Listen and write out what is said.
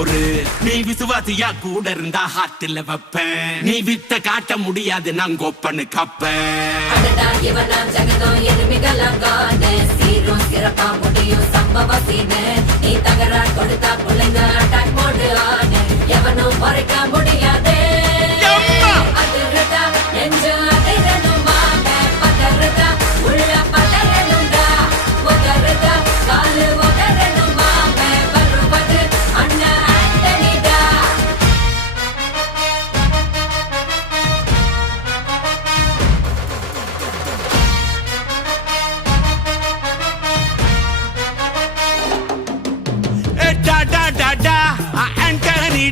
பொறு. நீ விசுவாசியா கூட இருந்தா ஹார்ட்ல வைப்பேன். நீ வித்த காட்ட முடியாது நான் கோப்பனு கப்பேன். இவனாம் ஜெகதம் எலுமிகளாங்கான சீரும் சிறப்பா முடியும் சம்பவ சீனு. நீ தகரா கொடுத்தா பிள்ளைங்க அட்டாக் போடு ஆன எவனும் மறைக்க முடியாத